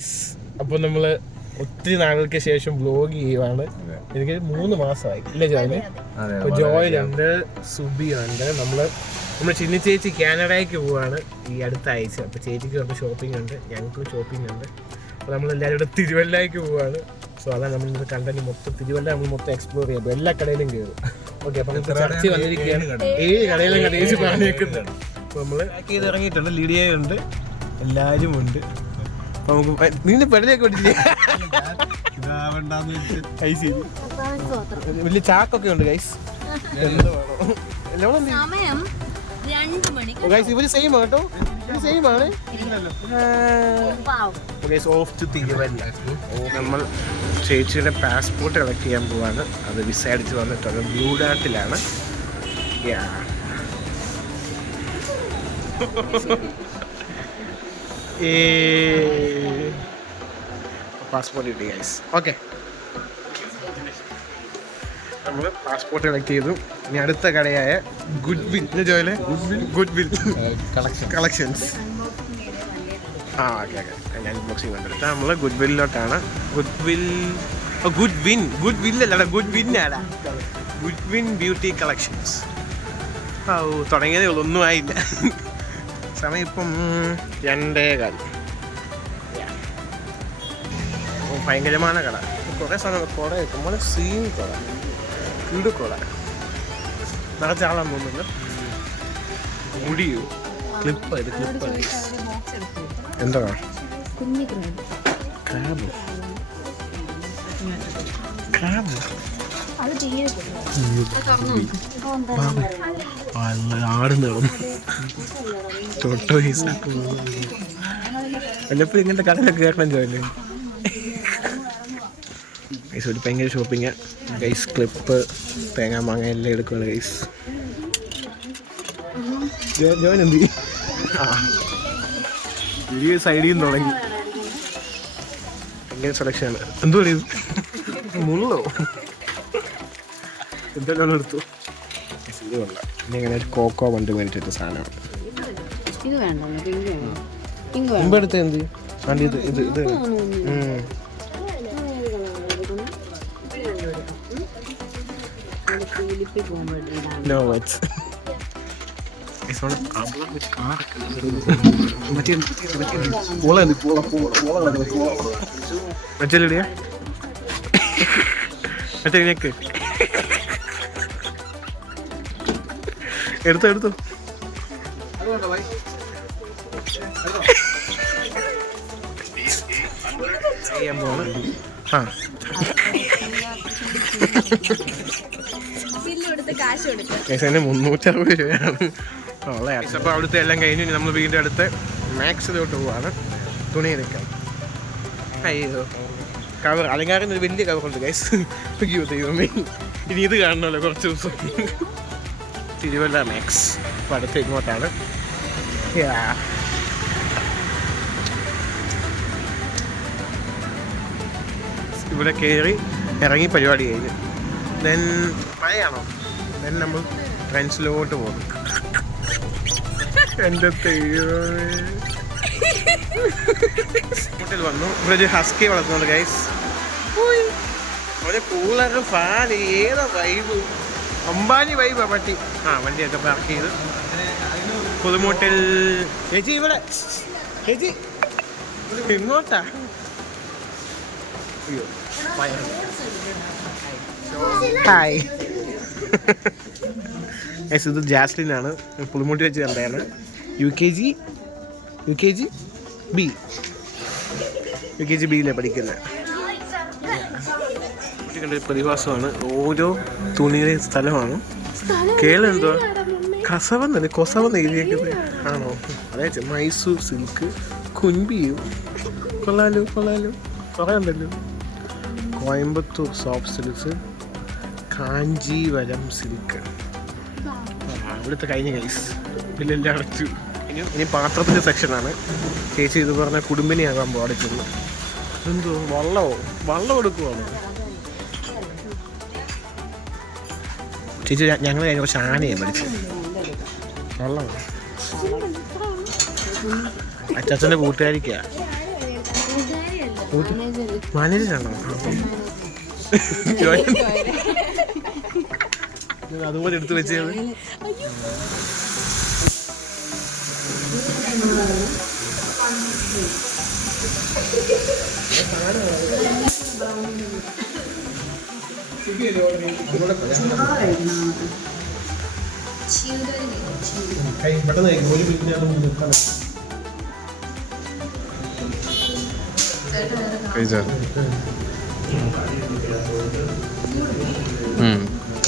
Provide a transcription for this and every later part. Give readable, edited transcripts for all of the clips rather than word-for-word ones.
Guys, അപ്പോൾ നമ്മൾ ഒത്തിരി നാളുകൾക്ക് ശേഷം വ്ലോഗ് ചെയ്യുവാണ്. എനിക്ക് 3 മാസമായി ഇല്ല ജോയിന്. അപ്പോൾ ജോയിലുണ്ട്, സുബിയുണ്ട്. നമ്മൾ ചിന്നി ചേച്ചി കാനഡയ്ക്ക് പോവാണ് ഈ അടുത്ത ആഴ്ച. അപ്പോൾ ചേച്ചിക്ക് കുറച്ച് ഷോപ്പിംഗ് ഉണ്ട്, ഞങ്ങൾക്കും ഷോപ്പിംഗ് ഉണ്ട്. അപ്പോൾ നമ്മളെല്ലാവരും ഇവിടെ തിരുവല്ലയ്ക്ക് പോവാണ്. സോ അതാണ് നമ്മൾ കണ്ടന്റ് മൊത്തം. തിരുവല്ല നമ്മൾ മൊത്തം എക്സ്പ്ലോർ ചെയ്യാം. അപ്പോൾ എല്ലാ കടയിലും കയറും. ഓക്കെ, അപ്പോൾ നമുക്ക് ചർച്ച വന്നിരിക്കുകയാണ്. 7 കടയിലും കടയിച്ച് പറഞ്ഞേക്കുന്നുണ്ട്. അപ്പോൾ നമ്മൾ ഇത് ഇറങ്ങിയിട്ടുണ്ട്. ലീഡിയ ഉണ്ട്, എല്ലാവരും ഉണ്ട്. അപ്പോൾ നമുക്ക് നീ പെടലൊക്കെ വിട്ടില്ലേ? വലിയ ചാക്കൊക്കെ ഉണ്ട് ഗൈസ്. ഇവര് സെയിം കേട്ടോ, സെയിം ആണ്. നമ്മൾ ചേച്ചിയുടെ പാസ്പോർട്ട് കളക്ട് ചെയ്യാൻ പോവാണ്. അത് വിസ അടിച്ച് വന്നിട്ടുണ്ട്. ബ്ലൂ ഡാർട്ടിലാണ്. പാസ്പോർട്ട് കിട്ടി ഗൈസ്. ഓക്കെ, നമ്മൾ പാസ്പോർട്ട് കളക്ട് ചെയ്തു. ഇനി അടുത്ത കടയായ ഗുഡ്വിൽ ജോയിലെ ഗുഡ്വിൽ കളക്ഷൻസ്. ഓക്കെ ഓക്കെ, ഞാൻ ബോക്സിങ് കണ്ടെടുത്ത നമ്മൾ ഗുഡ്വില്ലോട്ടാണ്. ഗുഡ്വില്ലല്ല, ഗുഡ്വിന്നാടാ. Goodwin beauty collections. തുടങ്ങിയതേ ഉള്ളൂ, ഒന്നും ആയില്ല. സമയം ഇപ്പം 2:15. ഭയങ്കരமான കട. കുറേ സാധനം കുട നമ്മളെ സീൻ കുട, വീട് കുട നിറച്ച ആളാന്ന് തോന്നുന്നില്ല. മുടിയോ ക്ലിപ്പ്, ഇത് ക്ലിപ്പ് എന്താ ക്രാബ് ക്രാബ് ആടുന്ന ടോട്ടോയിസ്. വല്ലപ്പോഴും ഇങ്ങനത്തെ കടലൊക്കെ കയറണം ജോലി. ഗൈസ് ഒരു ഭയങ്കര ഷോപ്പിങ് ഗൈസ്. ക്ലിപ്പ്, തേങ്ങ, മാങ്ങ എല്ലാം എടുക്കുകയാണ് ഗൈസ്. ജോയിൻ എന്ത് ഈ സൈഡിൽ നിന്ന് തുടങ്ങി ഭയങ്കര സെലക്ഷനാണ്. എന്തോ മുള്ളോ എന്തെല്ലാം എടുത്തു. ഇത് കൊള്ള. ഇനി ഇങ്ങനെ ഒരു കോക്കോ പണ്ട് മേടിച്ചിട്ട് സാധനമാണ്. മുമ്പ് എടുത്ത എന്ത് വണ്ടി? ഇത് ഇത് ഇത് No, it's എടുത്തു ആ 360 രൂപയാണ്. അപ്പോൾ അവിടുത്തെ എല്ലാം കഴിഞ്ഞ് നമ്മൾ വീണ്ടും അടുത്ത് മാക്സിലോട്ട് പോവാണ് തുണി എടുക്കാൻ. അയ്യോ, കവർ അലങ്കാരം ഒരു വലിയ കവറുണ്ട് ഗൈസ്. അയ്യോ ദൈവമേ, ഇനി ഇത് കാണണമല്ലോ കുറച്ച് ദിവസം. തിരുവല്ല മാക്സ്. അപ്പോൾ അടുത്ത് ഇങ്ങോട്ടാണ്. ഇവിടെ കയറി ഇറങ്ങി പരിപാടി കഴിഞ്ഞു. ദെൻ മഴയാണോ? ദെൻ നമ്മൾ ട്രെൻസിലോട്ട് പോകും. എൻ്റെ ഹോട്ടൽ വന്നു. ഇവിടെ ഒരു ഹസ്കി വളർത്തുന്നുണ്ട് ഗൈസ്. ഒരു കൂളർ, ഫാൻ, ഏതാ വൈബ്, അംബാനി വൈബാ പട്ടി. വണ്ടിയൊക്കെ പാർക്ക് ചെയ്ത് പുതുമോട്ടിൽ. ചേച്ചി ഇവിടെ, ചേച്ചി ഇങ്ങോട്ടാ. അയ്യോ ഹായ്. ഇത് ജാസ്ലിനാണ്, പുളിമുട്ടി വെച്ച് കണ്ടതാണ്. UKG ബിയിലെ പഠിക്കുന്നത്. കുട്ടികളുടെ പ്രതിഭാസമാണ്. ഓരോ തുണിയുടെ സ്ഥലമാണ്. കേളെന്തോ കൊസവെന്ന് എഴുതിയേക്കുന്നത് ആണോ? അതെ, മൈസൂർ സിൽക്ക്, കുൻബിയും കൊള്ളാലോ കുറേ ഉണ്ടല്ലോ. Coimbatore soft silks, Kanchivaram silk. ഇവിടുത്തെ കഴിഞ്ഞ ഗൈസ് ബില്ലെല്ലാം അടച്ചു. ഇനി പാത്രത്തിൻ്റെ സെക്ഷനാണ്. ചേച്ചി ഇത് പറഞ്ഞ കുടുംബിനിയാകാൻ പാടിച്ചുള്ളൂ. എന്തോ വള്ളം എടുക്കുവാണ് ചേച്ചി. ഞങ്ങൾ കഴിഞ്ഞ കുറച്ച് ആനയെ പഠിച്ചു. വള്ളമാണ് അച്ചാച്ചൻ്റെ കൂട്ടുകാരിക്കാ. മാനേജറാണോ? അതുപോലെ എടുത്ത് വെച്ചത്.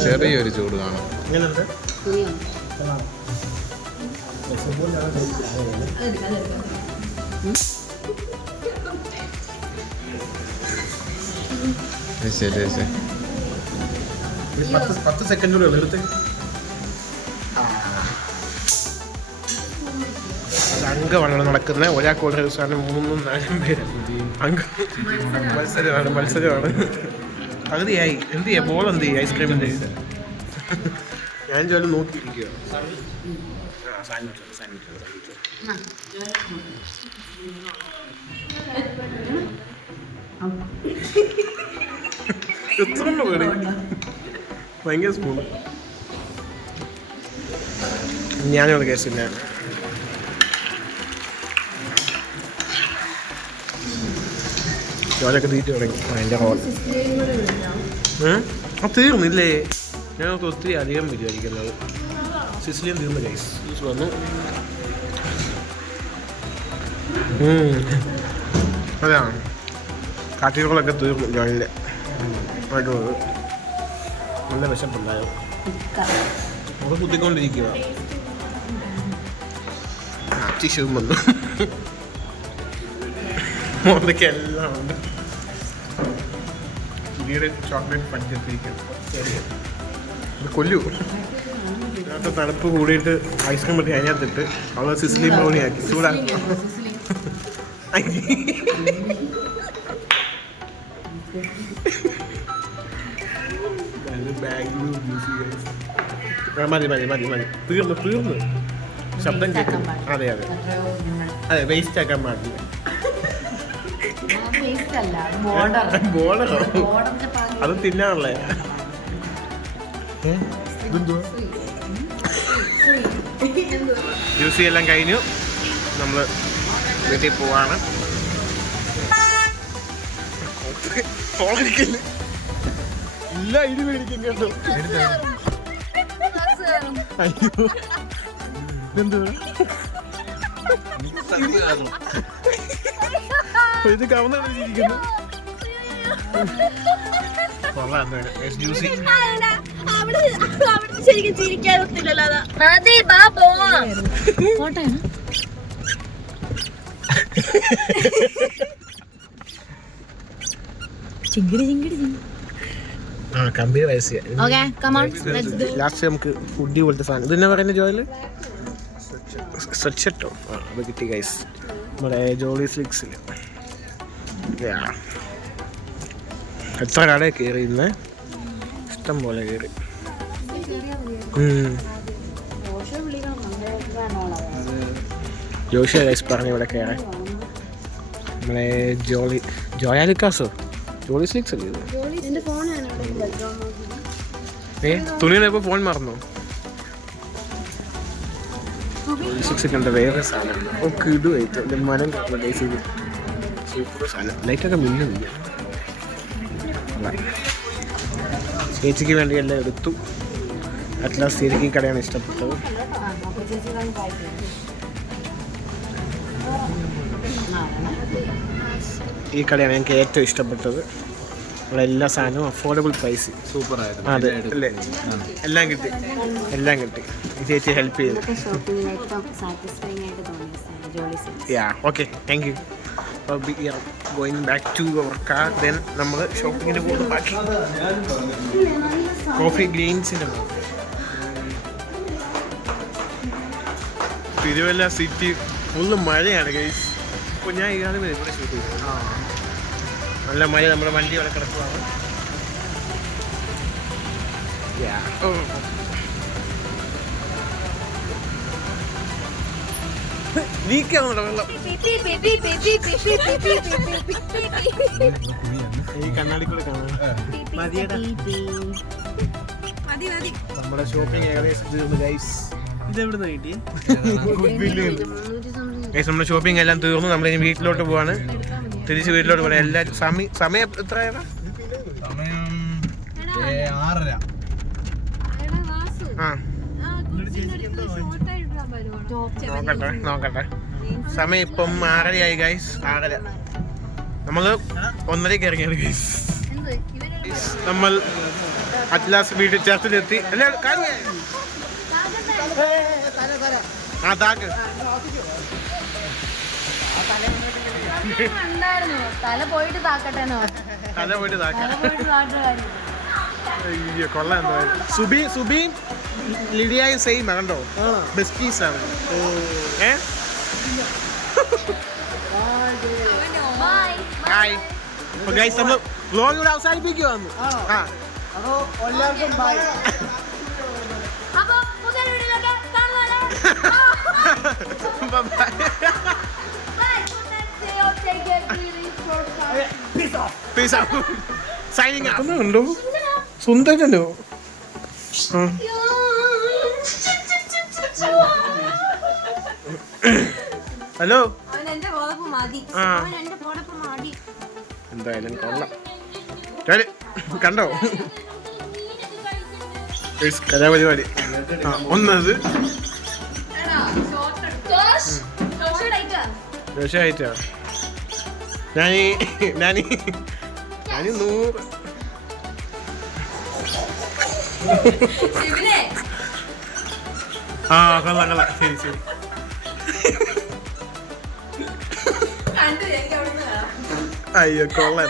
ചെറിയൊരു ചൂട് കാണും. ശരി ശരി 10 സെക്കൻഡ് കൂടെ എടുത്ത്. അംഗമാണ് നടക്കുന്നത്. ഒരാൾക്ക് ഓരോ ദിവസമാണ് 3-4 പേര് മത്സരമാണ്. പകുതിയായി. എന്ത് ചെയ്യാ? ബോൾ എന്ത് ചെയ്യും? ഐസ്ക്രീമിൻ്റെ ഞാൻ ജോലി നോക്കിയിരിക്കുക. എത്ര പേര് ഭയങ്കര സ്പൂണ്. ഞാനോട് കേസില്ല. ജോലൊക്കെ തീറ്റ തുടങ്ങി. അതിൻ്റെ ഹോൾ തീർന്നില്ലേ? ഞങ്ങൾക്ക് ഒത്തിരി അധികം വിചാരിക്കുന്നത്. സിസിലിയൻ തീർന്നു ഗൈസ്. വന്നു. അതാണ് കാട്ടികളൊക്കെ തീർന്നു. ജോലിൻ്റെ നല്ല വിശപ്പുണ്ടായോ? അവിടെ കുത്തിക്കൊണ്ടിരിക്കുക. ശിശുവും വന്നു. മോന്തൊക്കെ എല്ലാം ഉണ്ട്. ചോക്ലേറ്റ് പഠിച്ചിരിക്കണം. ഇത് കൊല്ലു. അതിനകത്ത് തണുപ്പ് കൂടിയിട്ട് ഐസ്ക്രീം പറ്റി അതിനകത്തിട്ട് അവൾ സിസിലി ബ്രൗണിയാക്കി ചൂടാക്കി. മതി മതി മതി മതി. തീർന്നു. ശബ്ദം കേൾക്കും. അതെ അതെ അതെ. വേസ്റ്റ് ആക്കാൻ പാടില്ല. ബോർഡറോ? അത് തിന്നാണല്ലേ. ജ്യൂസി എല്ലാം കഴിഞ്ഞു. നമ്മൾ വീട്ടിൽ പോവാണ്. ഇല്ല ഇനി മേടിക്കും കേട്ടോ. അയ്യോ എന്തുവാ ഇത്? കവന്നിരിക്കുന്നു. ജ്യൂസി ശരിക്കും ചിരിക്കാൻ ഒത്തില്ലല്ലോ. ലാസ്റ്റ് നമുക്ക് ഫുഡി പോലത്തെ സാധനം. ഇതെന്നാ പറയുന്നത് ജോയില്? സ്വച്ഛട്ടോ? അത് കിട്ടി ഗൈസ്. നമ്മുടെ ജോളി സ്ലിക്സിൽ എത്ര കടയിൽ കയറി. ഇന്ന് ഇഷ്ടം പോലെ കയറി. ജോഷി ഗൈസ് പറഞ്ഞു ഇവിടെ കയറാൻ. നമ്മളെ ജോയാലിക്കാസോ ജോളി സ്ലിക്സ് അല്ലേ ഇത്? തുണിയുടെ ഇപ്പോൾ ഫോൺ മറന്നോ? ജോളി കണ്ട വേറെ സാധനം. ഒക്കെ ഇടുമായിട്ട് എൻ്റെ മനം ഡേസ് ചെയ്ത് സൂപ്പർ സാധനം. ലൈറ്റൊക്കെ മിന്നുന്നില്ല. ചേച്ചിക്ക് വേണ്ടി എല്ലാം എടുത്തു. അറ്റ്ലാസ് ചേച്ചിക്ക് ഈ കടയാണ് ഇഷ്ടപ്പെട്ടത്. ഈ കടയാണ് എനിക്ക് ഏറ്റവും ഇഷ്ടപ്പെട്ടത്. അവിടെ എല്ലാ സാധനവും അഫോർഡബിൾ പ്രൈസ്. സൂപ്പറായിരുന്നു. അതെ അല്ലേ? എല്ലാം കിട്ടി. ചേച്ചി ഹെൽപ്പ് ചെയ്തു. Okay thank you. Going back to our car. Then നമ്മൾ ഷോപ്പിങ്ങിന് പോകുന്നു. ബാക്കി കോഫി ഗ്രീൻസിൻ്റെ തിരുവല്ല സിറ്റി ഫുള്ള് മഴയാണ് ഗൈസ്. ഇപ്പോൾ ഞാൻ ഇയാളെ ഇവിടെ ഷൂട്ട് ചെയ്തു. നല്ല മഴ. നമ്മുടെ വണ്ടി അവിടെ കിടക്കുവാണ്. വീക്കാവുന്നുണ്ടോ വെള്ളം ഈ കണ്ണാടി കൂടെ കാണാം. മതിയെടാ. നമ്മുടെ ഷോപ്പിംഗ് ഏകദേശം തീർന്നു ഗൈസ്. ഇതെവിടുന്ന് കിട്ടി? ഗൈസ് നമ്മുടെ ഷോപ്പിംഗ് എല്ലാം തീർന്നു. നമ്മളിനി വീട്ടിലോട്ട് പോവാണ്. തിരിച്ച് വീട്ടിലോട്ട് പോകണം. എല്ലാവരും സമയം എത്രയാണ്? ആ നോക്കട്ടെ. സമയം ഇപ്പം 6:30 ആയി ഗൈസ്. 6:30. നമ്മള് 1:30 ഇറങ്ങിയാണ് ഗൈസ്. നമ്മൾ അറ്റ്ലാസ് വീട്ടിൽ ചർച്ചിലെത്തി. ആ താക്ക് തല പോയിട്ട് താക്കട്ടെന്നോ? തല പോയിട്ട് താക്കാം. അയ്യോ കൊള്ളാം. എന്തായാലും സുബി ലിഡിയായും സെയിം കണ്ടോ? ബെസ്റ്റീസ് ആണ്. ഹായ്. അപ്പൊ ഗൈസ് നമ്മൾ വ്ലോഗ് ഇവിടെ അവസാനിപ്പിക്കുവാന്ന്. എല്ലാവർക്കും ബൈ. സൈനിങ് ഉണ്ടോ? സുന്ദരല്ലോ. ഹലോ. എന്തായാലും കൊള്ളാം. കണ്ടോ കലാപരിപാടി? ഒന്നത് തീർച്ചയായിട്ടാ. ഞാനീ 100 കൊള്ളാം. ശരി. അയ്യോ കൊള്ളാം.